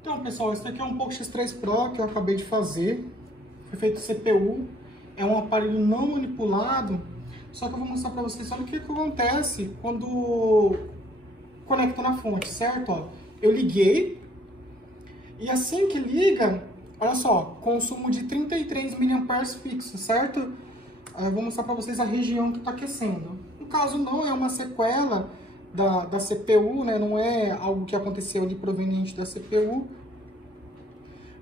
Então, pessoal, esse aqui é um Poco X3 Pro que eu acabei de fazer. Foi feito CPU. É um aparelho não manipulado. Só que eu vou mostrar para vocês, olha o que acontece quando conecto na fonte, certo? Ó, eu liguei. E assim que liga, olha só, consumo de 33 mAh fixo, certo? Eu vou mostrar para vocês a região que está aquecendo. No caso, não é uma sequela da CPU, né? Não é algo que aconteceu ali proveniente da CPU.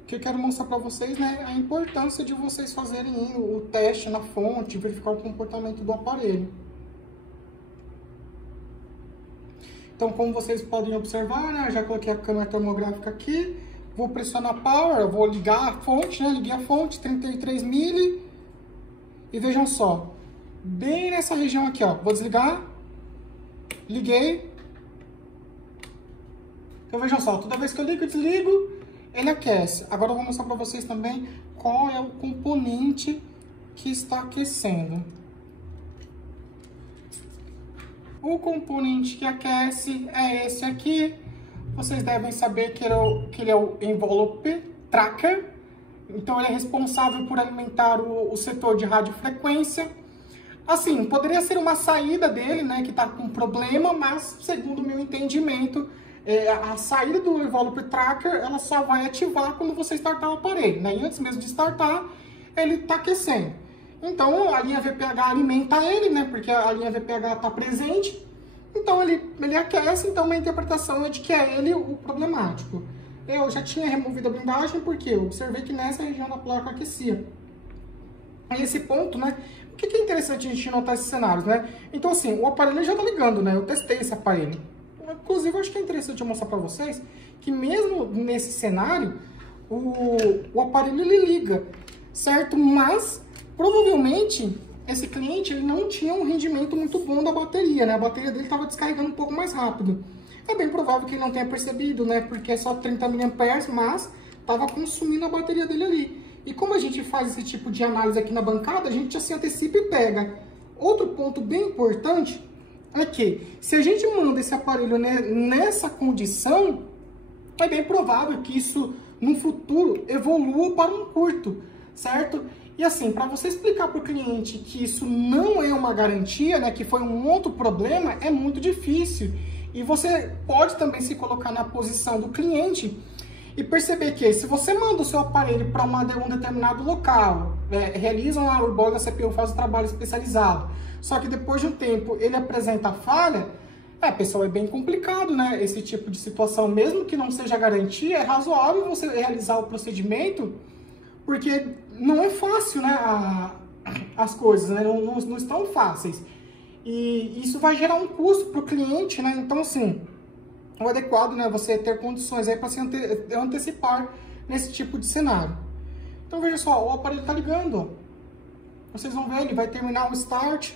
O que eu quero mostrar para vocês, né, a importância de vocês fazerem o teste na fonte, verificar o comportamento do aparelho. Então, como vocês podem observar, né, já coloquei a câmera termográfica aqui, vou pressionar Power, vou ligar a fonte, né, liguei a fonte, 33 mili, e vejam só, bem nessa região aqui, ó, vou desligar, liguei, então vejam só, toda vez que eu ligo e desligo, ele aquece. Agora eu vou mostrar para vocês também qual é o componente que está aquecendo. O componente que aquece é esse aqui. Vocês devem saber que ele é o Envelope Tracker. Então ele é responsável por alimentar o setor de radiofrequência. Assim, poderia ser uma saída dele, né, que está com problema, mas segundo o meu entendimento, a saída do Envelope Tracker, ela só vai ativar quando você startar o aparelho, né? E antes mesmo de startar, ele está aquecendo. Então, a linha VPH alimenta ele, né? Porque a linha VPH está presente. Então, ele aquece. Então, minha interpretação é de que é ele o problemático. Eu já tinha removido a blindagem porque eu observei que nessa região da placa aquecia. Aí, esse ponto, né? O que é interessante a gente notar esses cenários, né? Então, assim, o aparelho já está ligando, né? Eu testei esse aparelho. Inclusive, eu acho que é interessante eu mostrar para vocês que mesmo nesse cenário, o aparelho ele liga, certo? Mas, provavelmente, esse cliente ele não tinha um rendimento muito bom da bateria, né? A bateria dele estava descarregando um pouco mais rápido. É bem provável que ele não tenha percebido, né? Porque é só 30 mAh, mas estava consumindo a bateria dele ali. E como a gente faz esse tipo de análise aqui na bancada, a gente já se antecipa e pega. Outro ponto bem importante é que, se a gente manda esse aparelho nessa condição, é bem provável que isso, no futuro, evolua para um curto, certo? E assim, para você explicar para o cliente que isso não é uma garantia, né, que foi um outro problema, é muito difícil. E você pode também se colocar na posição do cliente e perceber que, se você manda o seu aparelho para um determinado local, realiza o board da CPU, faz o trabalho especializado, só que depois de um tempo ele apresenta falha, pessoal, é bem complicado, né? Esse tipo de situação, mesmo que não seja garantia, é razoável você realizar o procedimento, porque não é fácil, né? As coisas, né? Não estão fáceis. E isso vai gerar um custo para o cliente, né? Então, assim, o adequado, né, você ter condições aí para se antecipar nesse tipo de cenário. Então, veja só, o aparelho está ligando, ó. Vocês vão ver, ele vai terminar o start.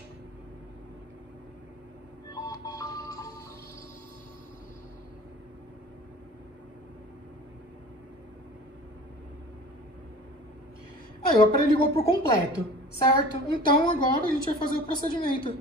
Aí, o aparelho ligou por completo, certo? Então, agora a gente vai fazer o procedimento.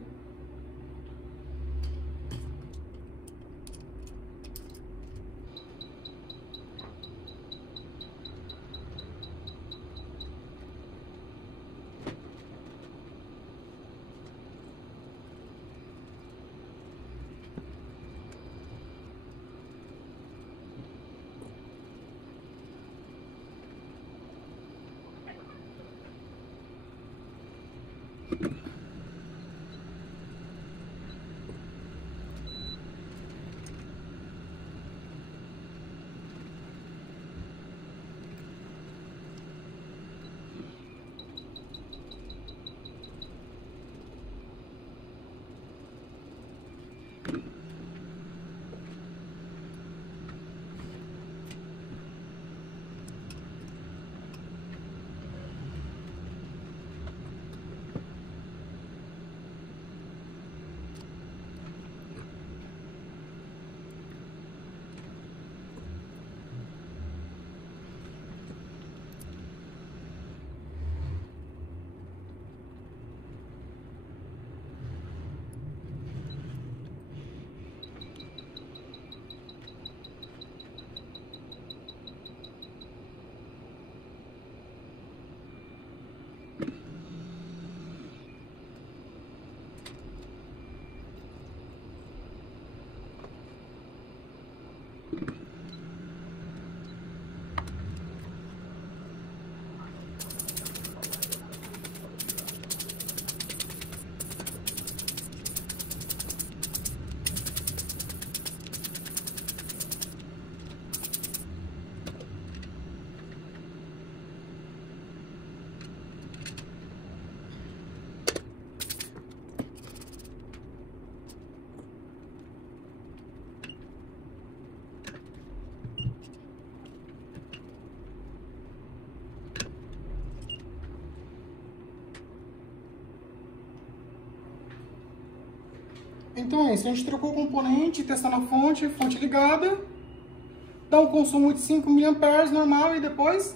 Então é isso, a gente trocou o componente, testar na fonte ligada, dá um consumo de 5 mA normal e depois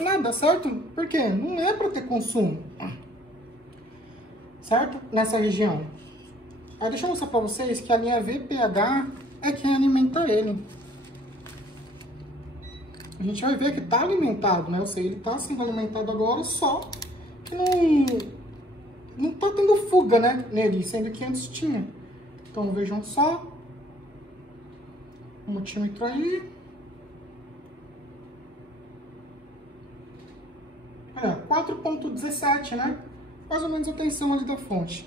nada, certo? Por quê? Não é para ter consumo, certo? Nessa região. Aí deixa eu mostrar para vocês que a linha VPH é quem alimenta ele. A gente vai ver que está alimentado, né? Eu sei, ele está sendo alimentado agora, só que não está tendo fuga, né, nele, sendo que antes tinha. Então vejam só. O multímetro aí. Olha, 4.17, né? Mais ou menos a tensão ali da fonte.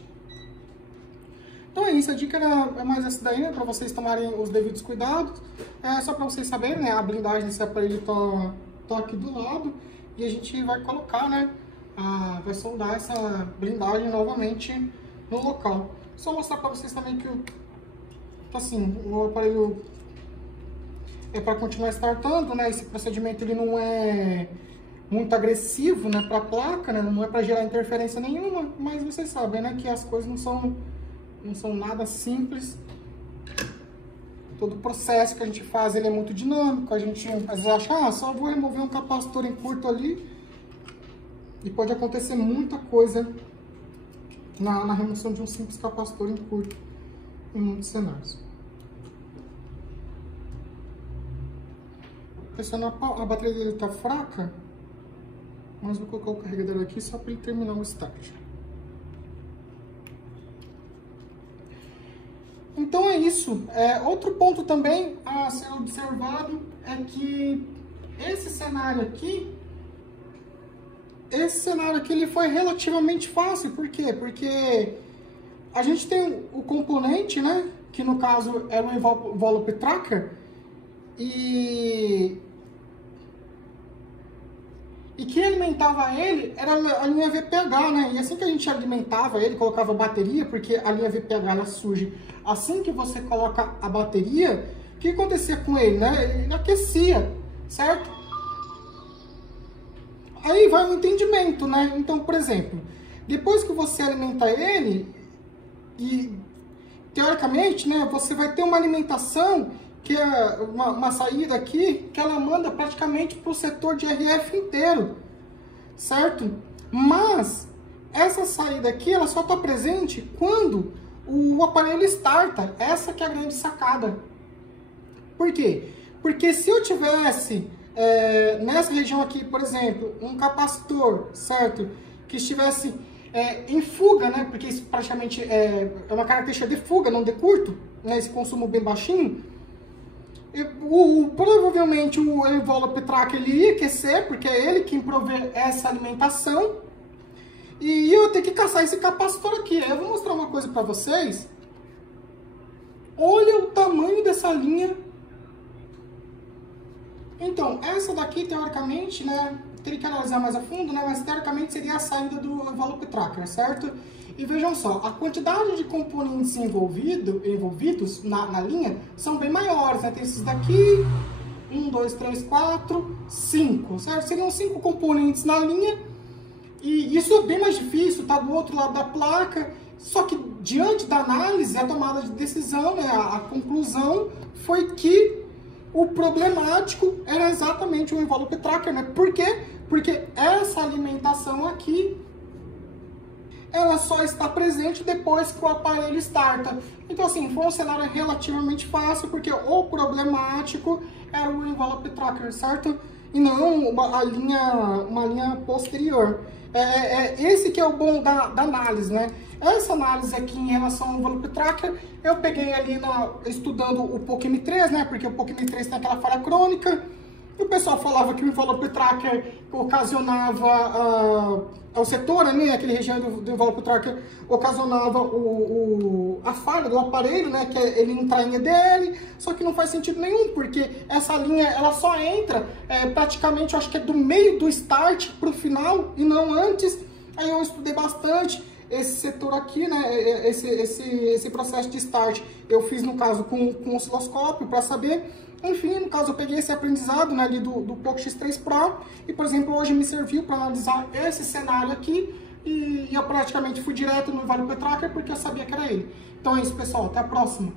Então é isso, a dica é mais essa daí, né? Para vocês tomarem os devidos cuidados. É só para vocês saberem, né? A blindagem desse aparelho tá aqui do lado. E a gente vai colocar, né? Vai soldar essa blindagem novamente no local. Só mostrar para vocês também que assim, o aparelho é para continuar startando, né? Esse procedimento ele não é muito agressivo, né, para a placa, né? Não é para gerar interferência nenhuma, mas vocês sabem, né, que as coisas não são nada simples. Todo o processo que a gente faz ele é muito dinâmico. A gente às vezes acha, só vou remover um capacitor em curto ali, e pode acontecer muita coisa na remoção de um simples capacitor em curto em muitos cenários. A bateria dele está fraca, mas vou colocar o carregador aqui só para ele terminar o start. Então é isso. Outro ponto também a ser observado é que esse cenário aqui ele foi relativamente fácil. Por quê? Porque a gente tem o componente, né, que no caso era o envelope tracker, e quem alimentava ele era a linha VPH, né? E assim que a gente alimentava ele, colocava a bateria, porque a linha VPH ela surge assim que você coloca a bateria. O que acontecia com ele, né? Ele aquecia, certo? Aí vai o entendimento, né? Então, por exemplo, depois que você alimenta ele, e teoricamente, né, você vai ter uma alimentação que é uma saída aqui, que ela manda praticamente para o setor de RF inteiro, certo? Mas essa saída aqui, ela só está presente quando o aparelho starta. Essa que é a grande sacada. Por quê? Porque se eu tivesse nessa região aqui, por exemplo, um capacitor, certo? Que estivesse em fuga, né? Porque isso praticamente é uma característica de fuga, não de curto, né? Esse consumo bem baixinho. Provavelmente o envelope tracker ele ia aquecer, porque é ele quem provê essa alimentação. E eu ter que caçar esse capacitor aqui. Eu vou mostrar uma coisa para vocês. Olha o tamanho dessa linha. Então, essa daqui, teoricamente, né, teria que analisar mais a fundo, né, mas teoricamente seria a saída do envelope tracker, certo? E vejam só, a quantidade de componentes envolvidos na linha são bem maiores, né? Tem esses daqui, 1, 2, 3, 4, 5, certo? Seriam 5 componentes na linha, e isso é bem mais difícil, tá do outro lado da placa. Só que diante da análise, a tomada de decisão, né, a conclusão foi que o problemático era exatamente o envelope tracker, né? Por quê? Porque essa alimentação aqui, ela só está presente depois que o aparelho starta. Então, assim, foi um cenário relativamente fácil, porque o problemático era o envelope tracker, certo? E não uma linha posterior. Esse que é o bom da análise, né? Essa análise aqui em relação ao envelope tracker, eu peguei ali estudando o POC M3, né? Porque o POC M3 tem aquela falha crônica. E o pessoal falava que o envelope tracker ocasionava o setor, né? Aquele região do envelope tracker ocasionava a falha do aparelho, né? Que ele entrar em EDL. Só que não faz sentido nenhum, porque essa linha ela só entra praticamente, eu acho que é do meio do start para o final e não antes. Aí eu estudei bastante esse setor aqui, né? Esse processo de start eu fiz no caso com osciloscópio para saber. Enfim, no caso eu peguei esse aprendizado, né, ali do POC X3 Pro e, por exemplo, hoje me serviu para analisar esse cenário aqui e eu praticamente fui direto no envelope tracker porque eu sabia que era ele. Então é isso, pessoal. Até a próxima.